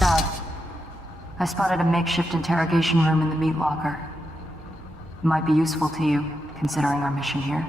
South. I spotted a makeshift interrogation room in the meat locker. It might be useful to you, considering our mission here.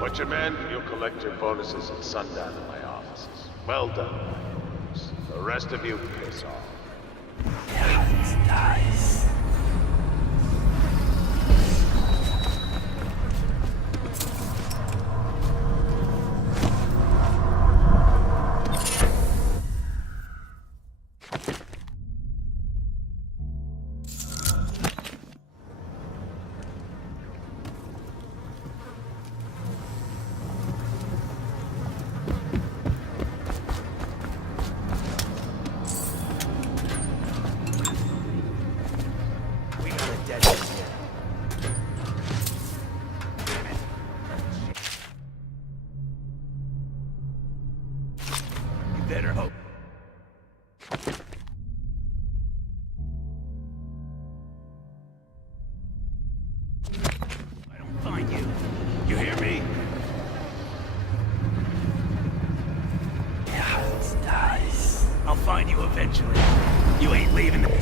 But your men, you'll collect your bonuses at sundown in my offices. Well done. The rest of you, piss off. Yeah, it's nice. Better hope. I don't find you. You hear me? Yeah, it's nice. I'll find you eventually. You ain't leaving the...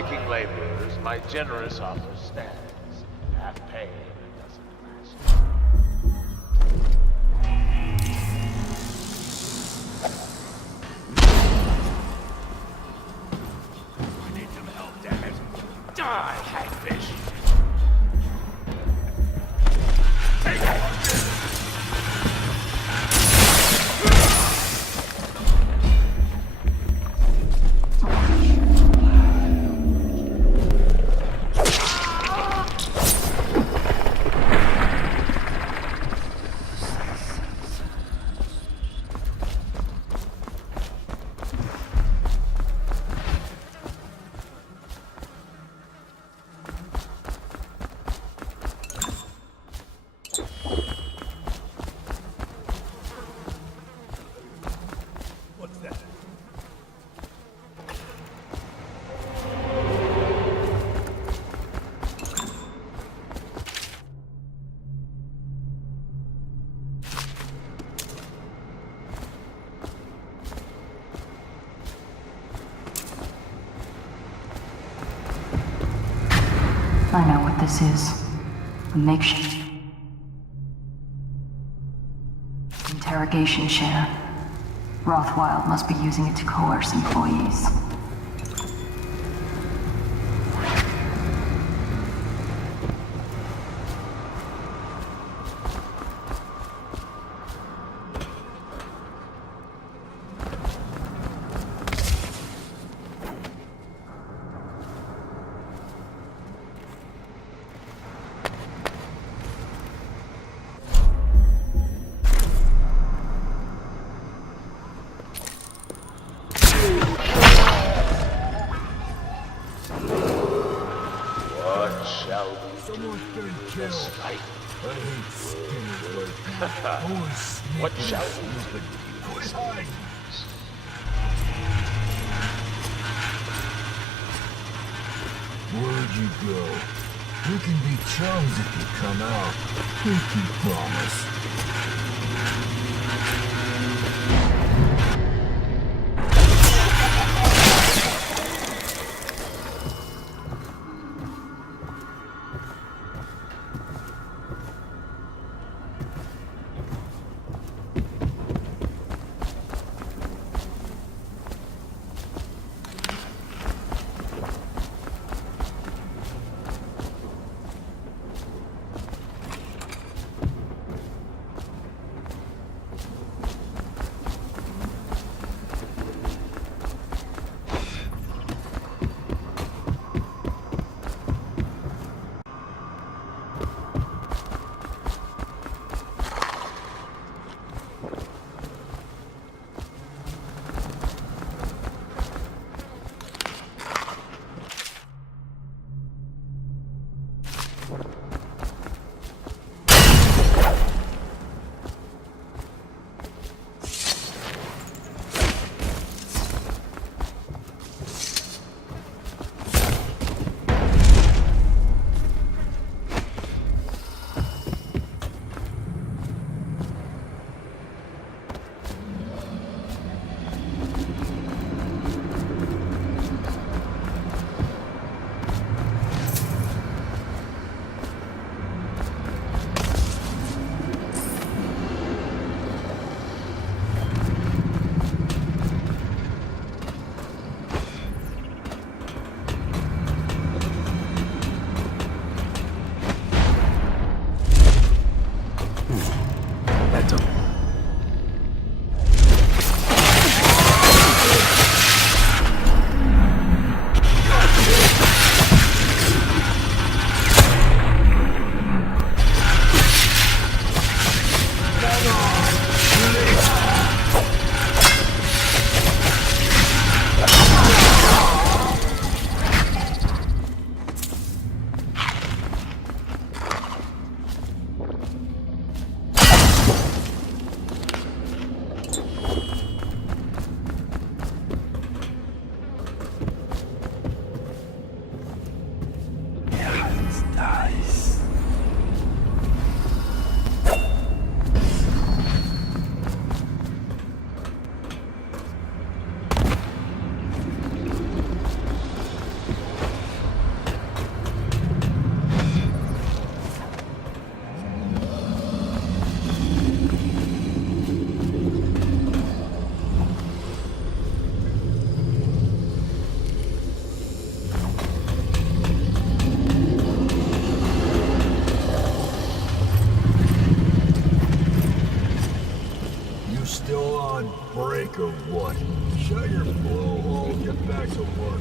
Viking laborers, my generous offer stands. Half pay and a dozen glasses. I need some help, damn it. Die, hagfish! Take it! What's that? I know what this is. A makeshift interrogation chair. Rothwild must be using it to coerce employees. What shall we do this night? What shall we do this night? Where'd you go? We can be chums if you come out. Pinky promise. or what? Shut your blowhole, get back to work.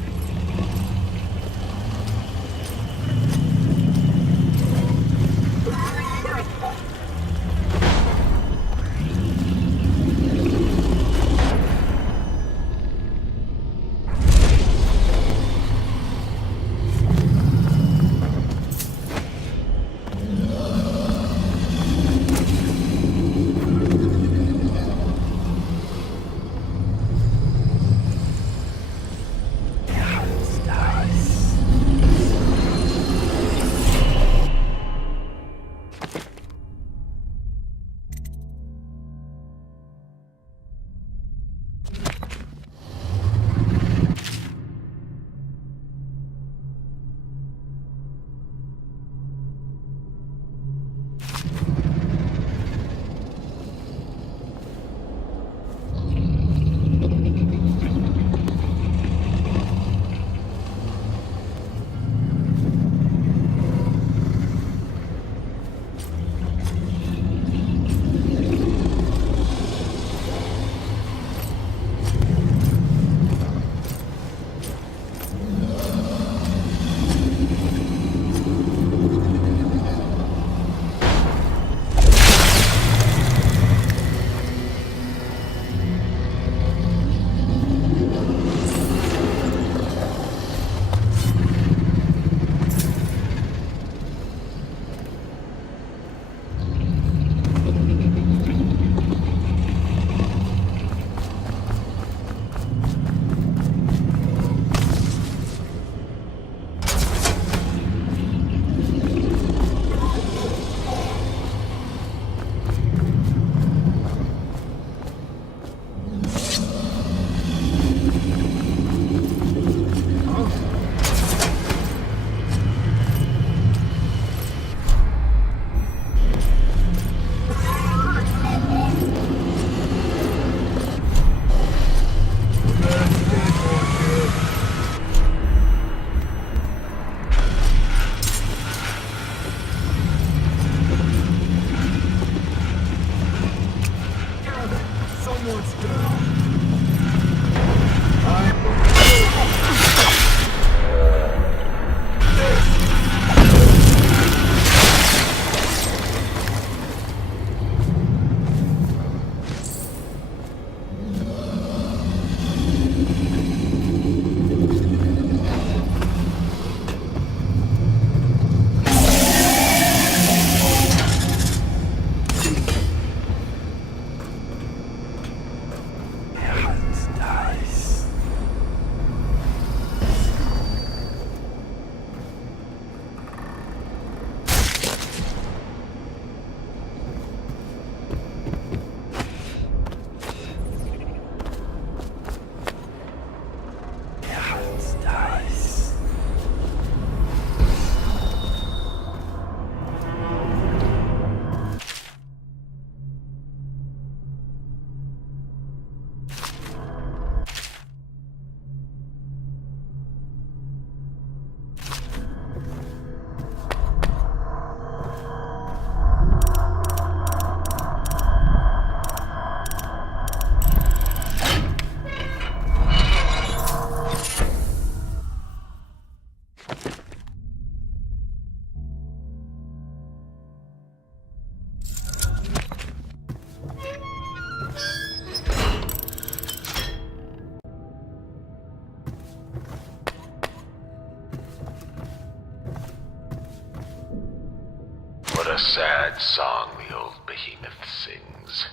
What a sad song the old behemoth sings.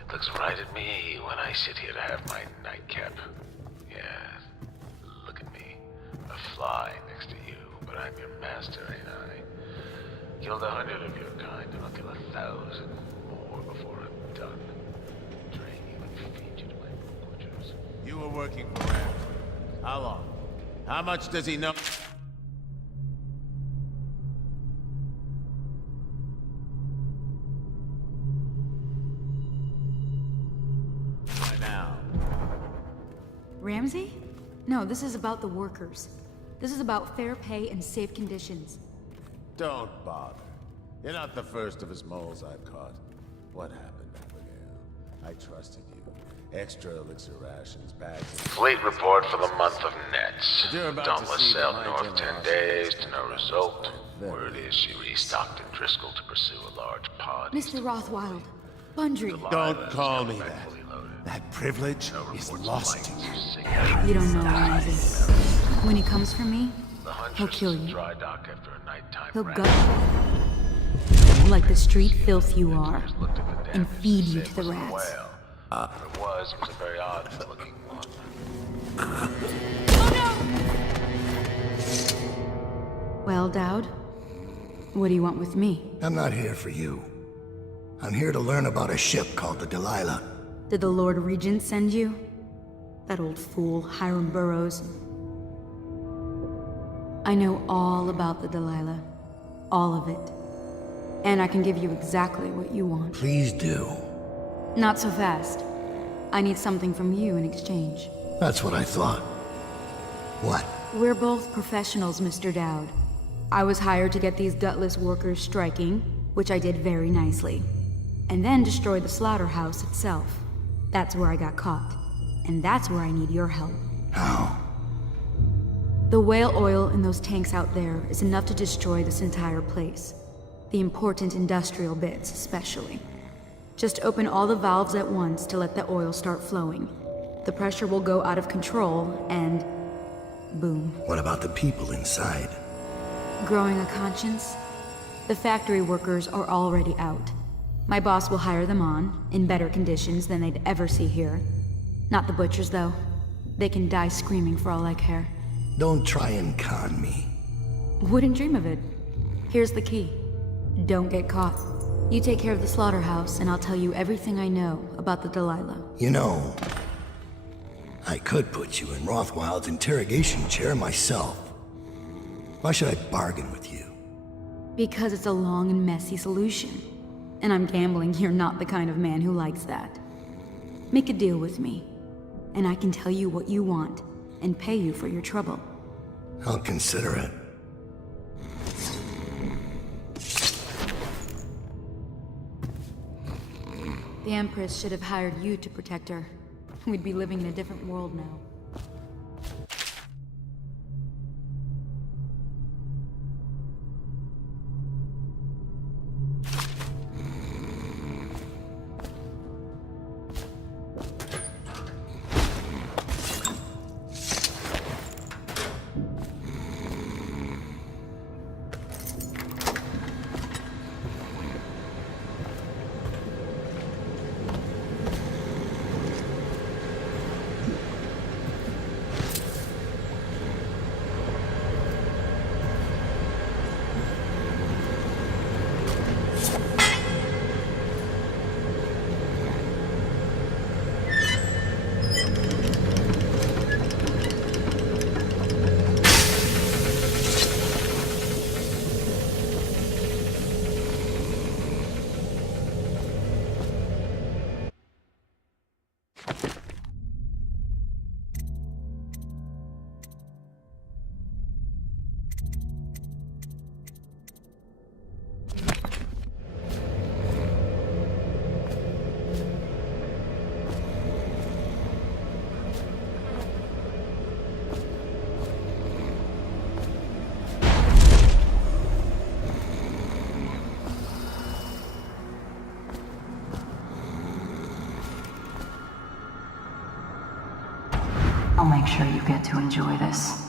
It looks right at me when I sit here to have my nightcap. Yeah, look at me. A fly next to you, but I'm your master, ain't I? Killed 100 of your kind, and I'll kill 1,000 more before I'm done. Train you and feed you to my butchers. You were working for Ramsey. How long? How much does he know? Now. Ramsey? No, this is about the workers. This is about fair pay and safe conditions. Don't bother. You're not the first of his moles I've caught. What happened, Abigail? I trusted you. Extra elixir rations, bags of... Fleet report for the month of Nets. If you're about to Dauntless see sailed behind north him 10 on days the to no result. Word is she restocked in Driscoll to pursue a large pod. Mr. Rothwild, Bundry, Don't call me that. That privilege is lost to you. you don't know Ramsey. When he comes for me, The he'll Huntress kill is you. dry dock after a nighttime He'll rest. gut you like the street filth you are, Looked at the and damage feed to you say to the it was a rats. whale. If it was a very odd looking one. Well, Dowd, what do you want with me? I'm not here for you. I'm here to learn about a ship called the Delilah. Did the Lord Regent send you? That old fool, Hiram Burrows. I know all about the Delilah. All of it. And I can give you exactly what you want. Please do. Not so fast. I need something from you in exchange. That's what I thought. What? We're both professionals, Mr. Dowd. I was hired to get these gutless workers striking, which I did very nicely. And then destroy the slaughterhouse itself. That's where I got caught. And that's where I need your help. How? The whale oil in those tanks out there is enough to destroy this entire place. The important industrial bits, especially. Just open all the valves at once to let the oil start flowing. The pressure will go out of control, and... boom. What about the people inside? Growing a conscience? The factory workers are already out. My boss will hire them on, in better conditions than they'd ever see here. Not the butchers, though. They can die screaming for all I care. Don't try and con me. Wouldn't dream of it. Here's the key. Don't get caught. You take care of the slaughterhouse, and I'll tell you everything I know about the Delilah. You know, I could put you in Rothwild's interrogation chair myself. Why should I bargain with you? Because it's a long and messy solution. And I'm gambling you're not the kind of man who likes that. Make a deal with me, and I can tell you what you want, and pay you for your trouble. I'll consider it. The Empress should have hired you to protect her. We'd be living in a different world now. I'll make sure you get to enjoy this.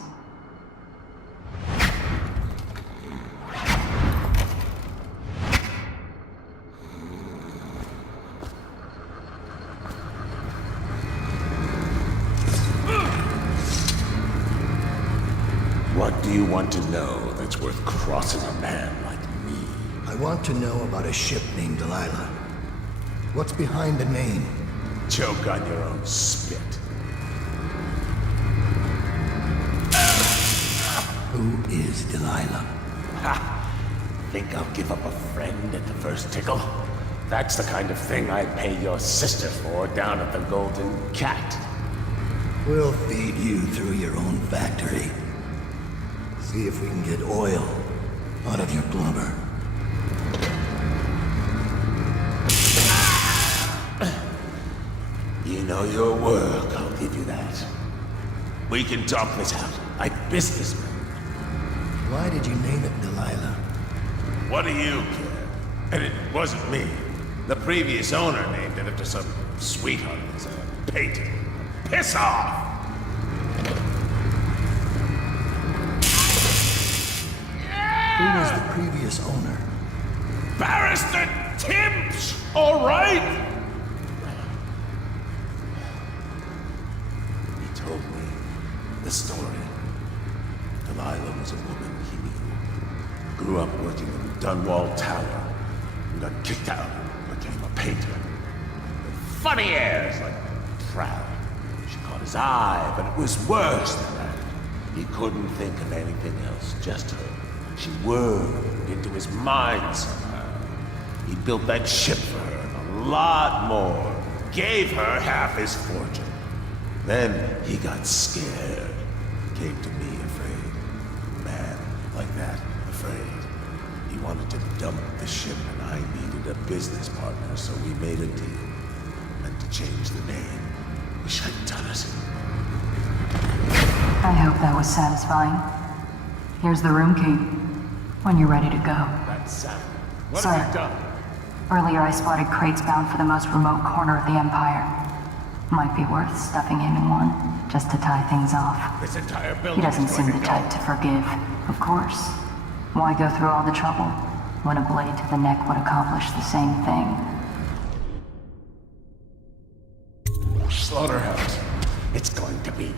What do you want to know that's worth crossing a man like me? I want to know about a ship named Delilah. What's behind the name? Choke on your own spit. Who is Delilah? Ha! Think I'll give up a friend at the first tickle? That's the kind of thing I'd pay your sister for down at the Golden Cat. We'll feed you through your own factory. See if we can get oil out of your blubber. You know know your work, I'll give you that. We can talk this out, like businessmen. Why did you name it Delilah? What do you care? And it wasn't me. The previous owner named it after some sweetheart as a painter. Piss off! Who was the previous owner? Barrister Timps, all right? He told me the story. Delilah was a woman he knew. Grew up working in Dunwall Tower. And got kicked out and became a painter. With funny airs, like proud. She caught his eye, but it was worse than that. He couldn't think of anything else, just her. She whirled into his mind somehow. He built that ship for her, and a lot more. Gave her half his fortune. Then he got scared. Came to me afraid. A man like that, afraid. He wanted to dump the ship, and I needed a business partner, so we made a deal. Meant to change the name. Wish I'd done it. I hope that was satisfying. Here's the room key. When you're ready to go. That's Sam. What Sir. have you done? Earlier I spotted crates bound for the most remote corner of the Empire. Might be worth stuffing him in one, just to tie things off. This entire building He doesn't is going seem the to type to forgive, of course. Why go through all the trouble when a blade to the neck would accomplish the same thing? Slaughterhouse. It's going to be...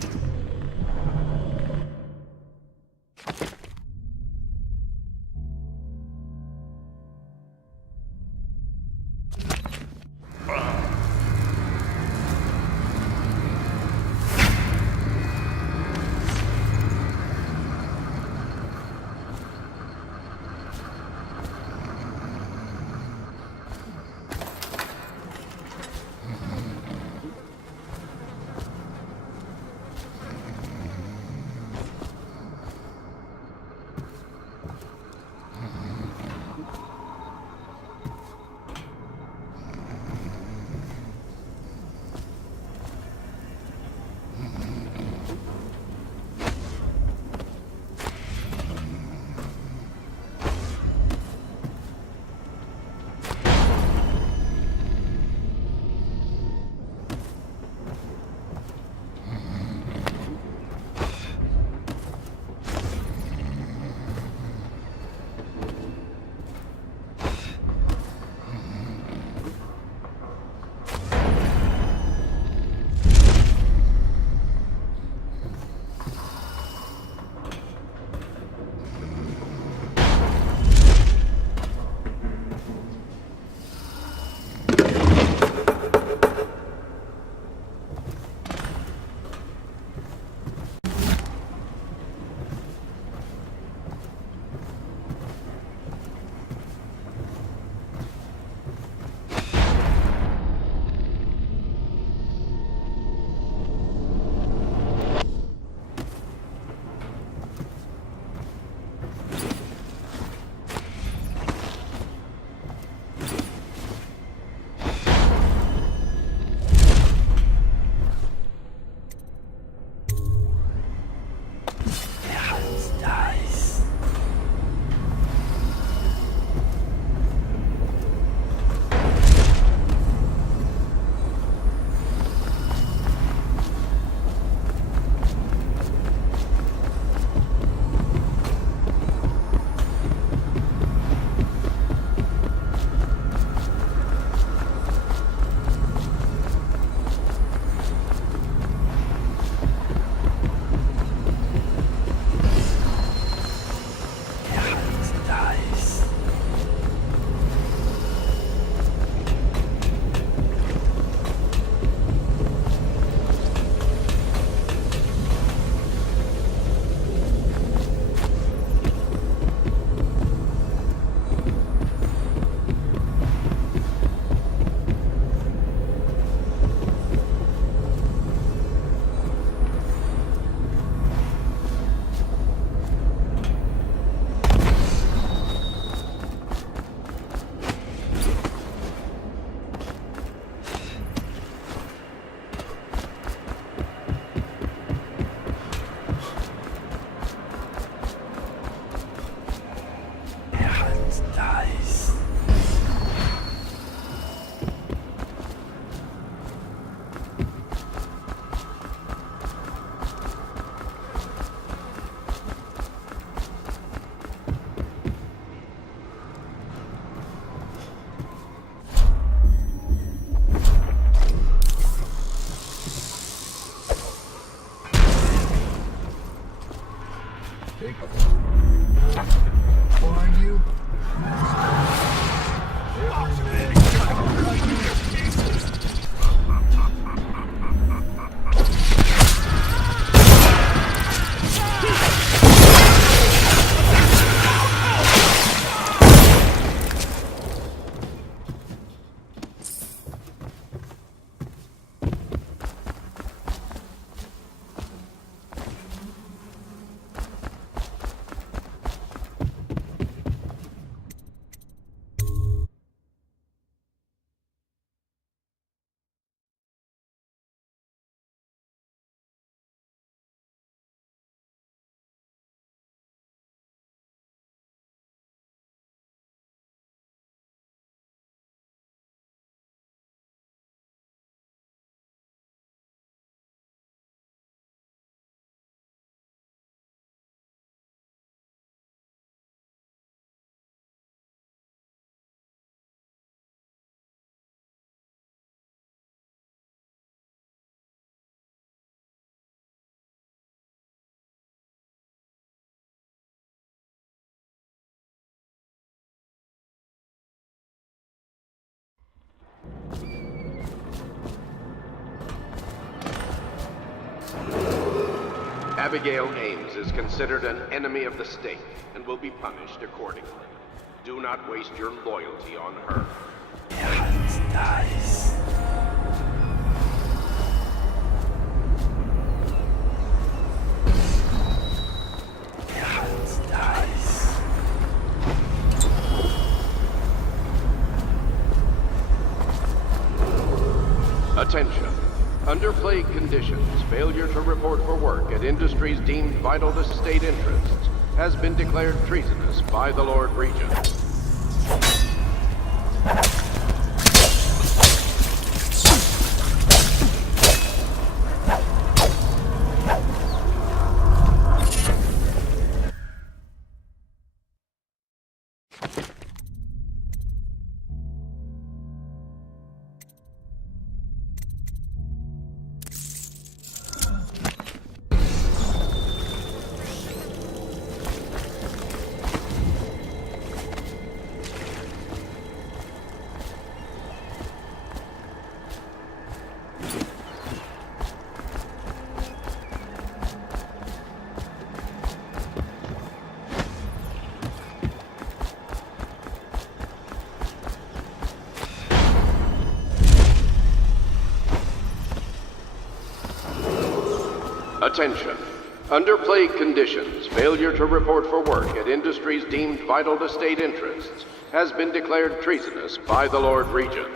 Abigail Ames is considered an enemy of the state and will be punished accordingly. Do not waste your loyalty on her. Attention. Under plague conditions, failure to report for work at industries deemed vital to state interests has been declared treasonous by the Lord Regent. Attention. Under plague conditions, failure to report for work at industries deemed vital to state interests has been declared treasonous by the Lord Regent.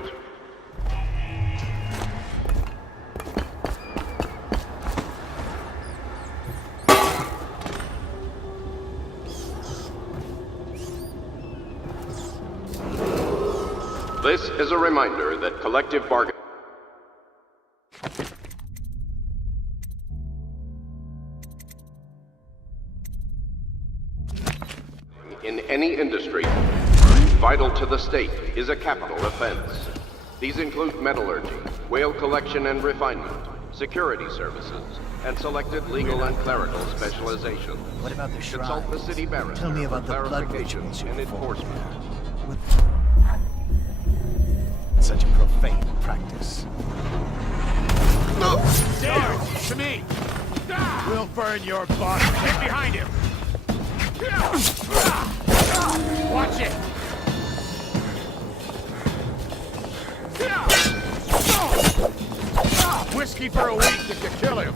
This is a reminder that collective bargaining in any industry vital to the state is a capital offense. These include metallurgy, whale collection and refinement, security services, and selected legal and clerical specialization. What about the shrine? Consult the city barrister Tell me for about the blood clarification rituals you and perform. enforcement. Such a profane practice. Sarge, to me! We'll burn your boss. Get behind him! Watch it! Whiskey for a week if you kill him!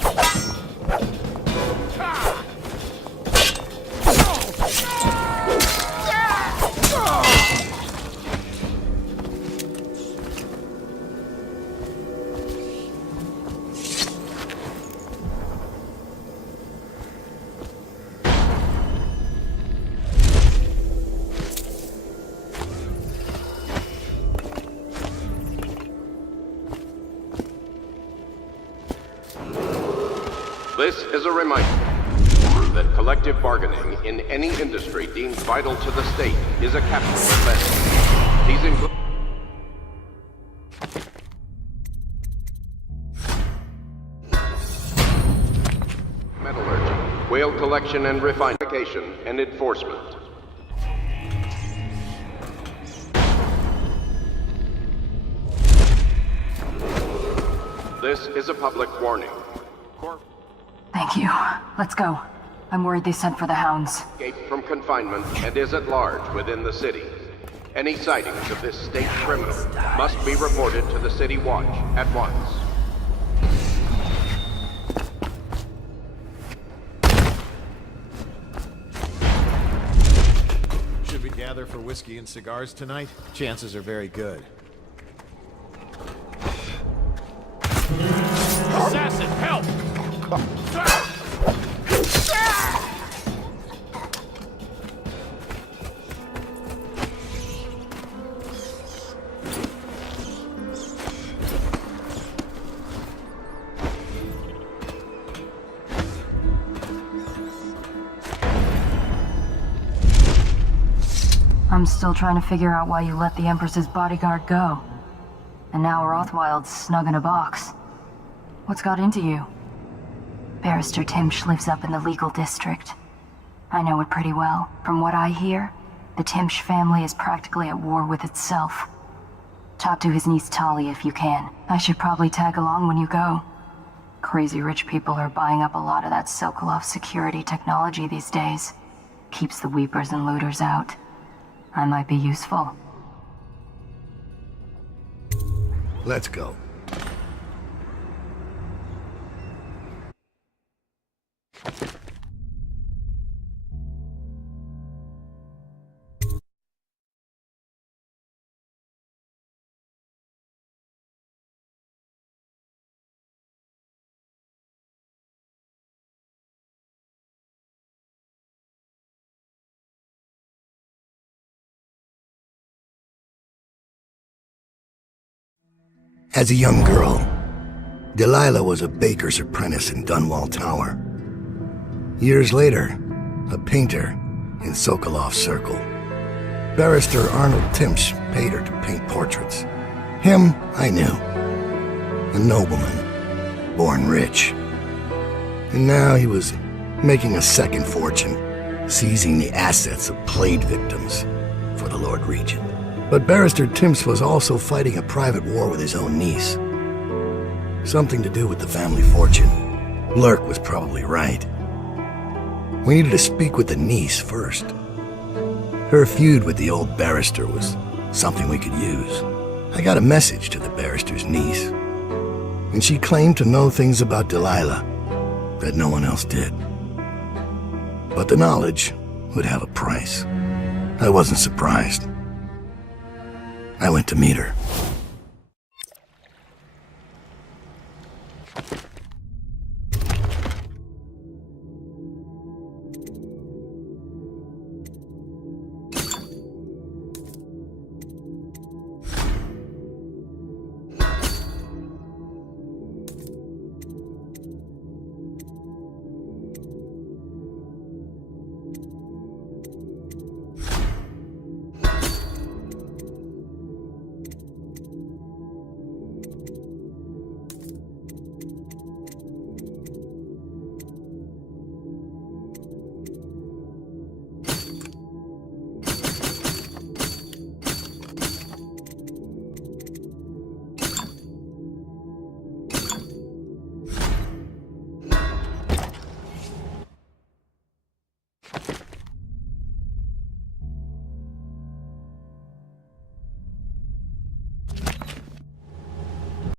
This is a reminder that collective bargaining in any industry deemed vital to the state is a capital offense. These include metallurgy, whale collection and refinement, and enforcement. This is a public warning. Thank you. Let's go. I'm worried they sent for the hounds. Escaped from confinement and is at large within the city. Any sightings of this state criminal must be reported to the City Watch at once. Should we gather for whiskey and cigars tonight? Chances are very good. Assassin, help! I'm still trying to figure out why you let the Empress's bodyguard go. And now Rothwild's snug in a box. What's got into you? Barrister Timsh lives up in the legal district. I know it pretty well. From what I hear, the Timsh family is practically at war with itself. Talk to his niece Tali if you can. I should probably tag along when you go. Crazy rich people are buying up a lot of that Sokolov security technology these days. Keeps the weepers and looters out. I might be useful. Let's go. As a young girl, Delilah was a baker's apprentice in Dunwall Tower. Years later, a painter in Sokolov Circle. Barrister Arnold Timsh paid her to paint portraits. Him, I knew. A nobleman, born rich. And now he was making a second fortune, seizing the assets of plague victims for the Lord Regent. But Barrister Timms was also fighting a private war with his own niece. Something to do with the family fortune. Lurk was probably right. We needed to speak with the niece first. Her feud with the old barrister was something we could use. I got a message to the barrister's niece, and she claimed to know things about Delilah that no one else did. But the knowledge would have a price. I wasn't surprised. I went to meet her.